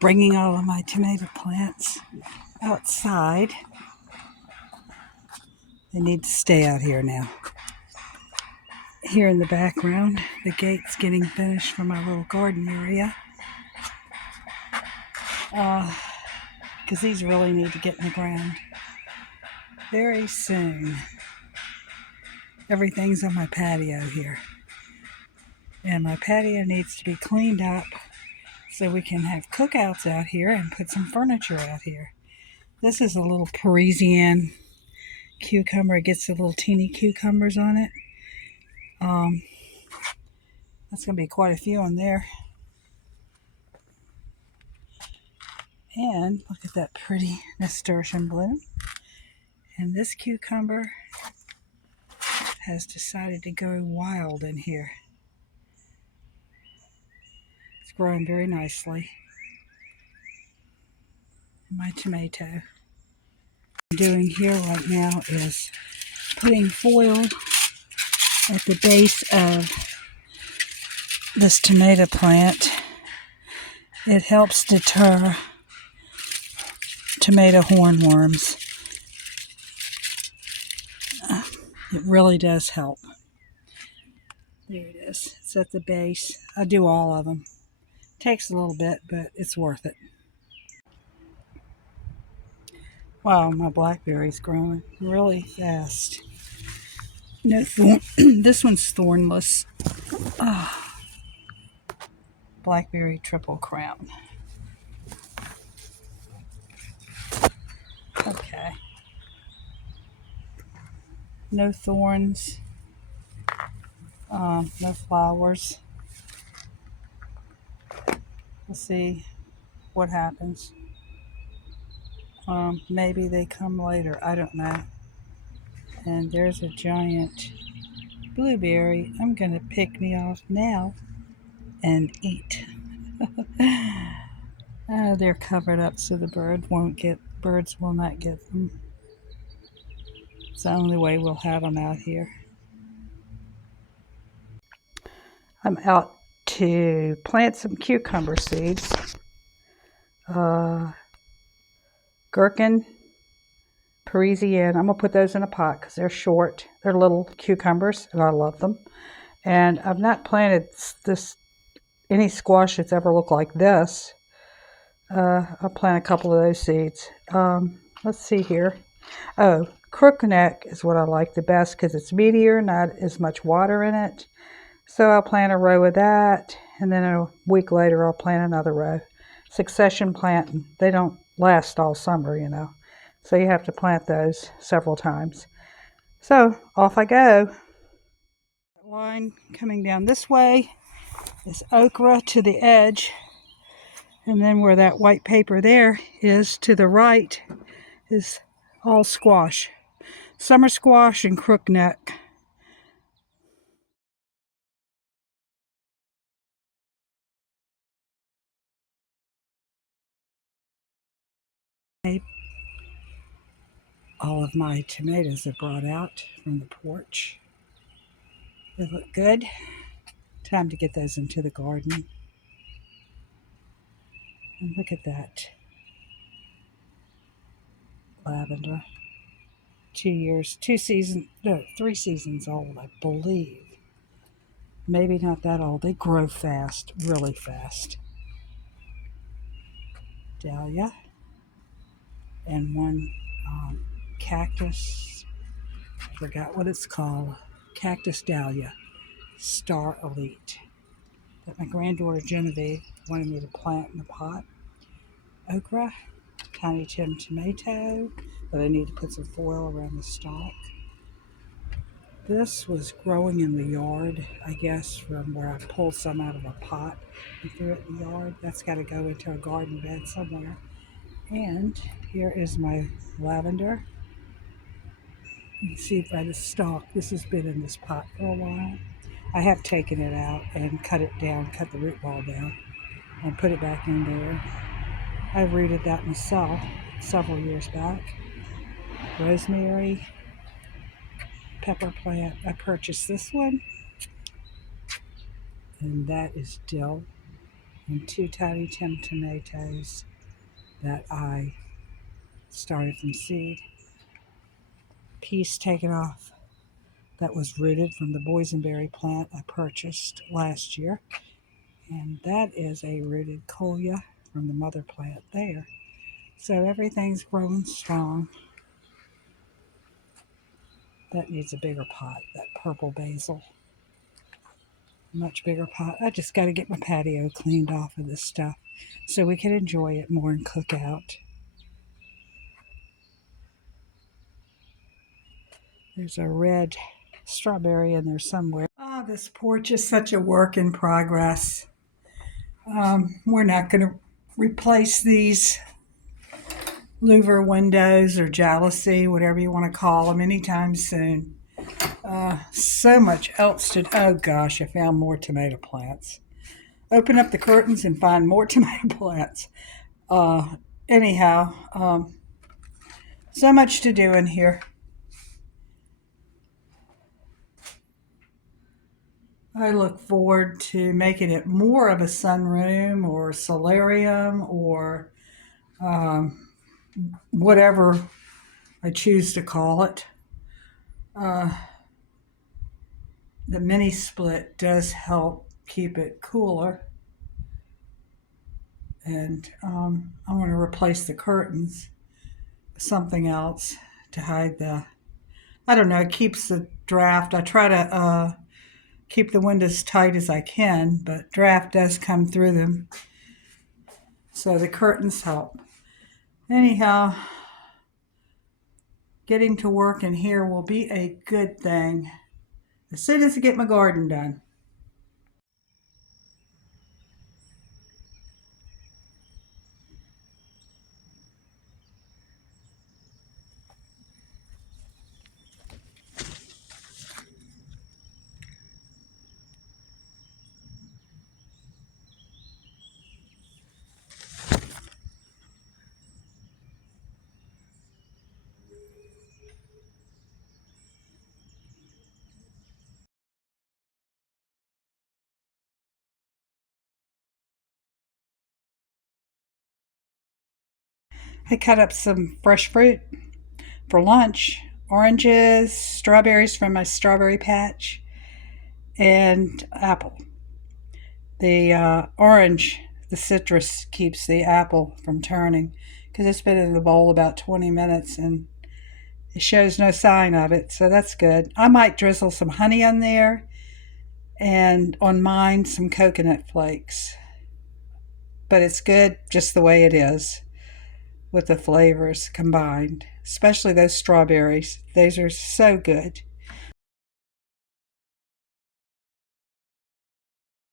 bringing all of my tomato plants outside. They need to stay out here now. Here in the background, the gate's getting finished for my little garden area. Because these really need to get in the ground very soon. Everything's on my patio here. And my patio needs to be cleaned up so we can have cookouts out here and put some furniture out here. This is a little Parisian cucumber. It gets the little teeny cucumbers on it. That's going to be quite a few on there. And look at that pretty nasturtium bloom. And this cucumber has decided to go wild in here. It's growing very nicely. My tomato. What I'm doing here right now is putting foil at the base of this tomato plant. It helps deter tomato hornworms. It really does help. There it is. It's at the base. I do all of them. Takes a little bit, but it's worth it. Wow, my blackberry's growing really fast. No thorn. This one's thornless. Blackberry triple crown. Okay. No thorns. No flowers. We'll see what happens. Maybe they come later. I don't know. And there's a giant blueberry. I'm going to pick me off now and eat. They're covered up so the birds will not get them. It's the only way we'll have them out here. I'm out to plant some cucumber seeds. Gherkin, Parisian. I'm going to put those in a pot because they're short. They're little cucumbers and I love them. And I've not planted any squash that's ever looked like this. I'll plant a couple of those seeds. Let's see here. Oh, crookneck is what I like the best because it's meatier, not as much water in it. So I'll plant a row of that, and then a week later I'll plant another row. Succession planting. They don't last all summer, you know. So you have to plant those several times. So off I go. Line coming down this way is okra to the edge. And then where that white paper there is to the right is all squash. Summer squash and crookneck. All of my tomatoes are brought out from the porch. They look good. Time to get those into the garden. And look at that. Lavender. 3 seasons old, I believe. Maybe not that old. They grow fast, really fast. Dahlia. And one cactus. I forgot what it's called. Cactus Dahlia. Star Elite. That my granddaughter Genevieve wanted me to plant in a pot. Okra. Tiny Tim tomato. But I need to put some foil around the stalk. This was growing in the yard, I guess, from where I pulled some out of a pot and threw it in the yard. That's got to go into a garden bed somewhere. And here is my lavender. You can see by the stalk, this has been in this pot for a while. I have taken it out and cut it down, cut the root ball down, and put it back in there. I rooted that myself several years back. Rosemary, pepper plant. I purchased this one, and that is dill. and 2 Tiny Tim tomatoes that I started from seed. Piece taken off that was rooted from the boysenberry plant I purchased last year. And that is a rooted colia from the mother plant there. So everything's growing strong. That needs a bigger pot, that purple basil. Much bigger pot. I just got to get my patio cleaned off of this stuff so we can enjoy it more and cook out. There's a red strawberry in there somewhere. Ah, this porch is such a work in progress. We're not going to replace these louver windows or jalousie, whatever you want to call them, anytime soon. So much else to... Oh gosh, I found more tomato plants. Open up the curtains and find more tomato plants. Anyhow, so much to do in here. I look forward to making it more of a sunroom or solarium or whatever I choose to call it. The mini split does help keep it cooler. And I want to replace the curtains with something else to hide the... I don't know, it keeps the draft. I try to keep the windows tight as I can, but draft does come through them. So the curtains help. Anyhow, getting to work in here will be a good thing as soon as I get my garden done. I cut up some fresh fruit for lunch. Oranges, strawberries from my strawberry patch, and apple. The orange, the citrus, keeps the apple from turning because it's been in the bowl about 20 minutes and it shows no sign of it, so that's good. I might drizzle some honey on there and on mine some coconut flakes. But it's good just the way it is with the flavors combined, especially those strawberries. Those are so good.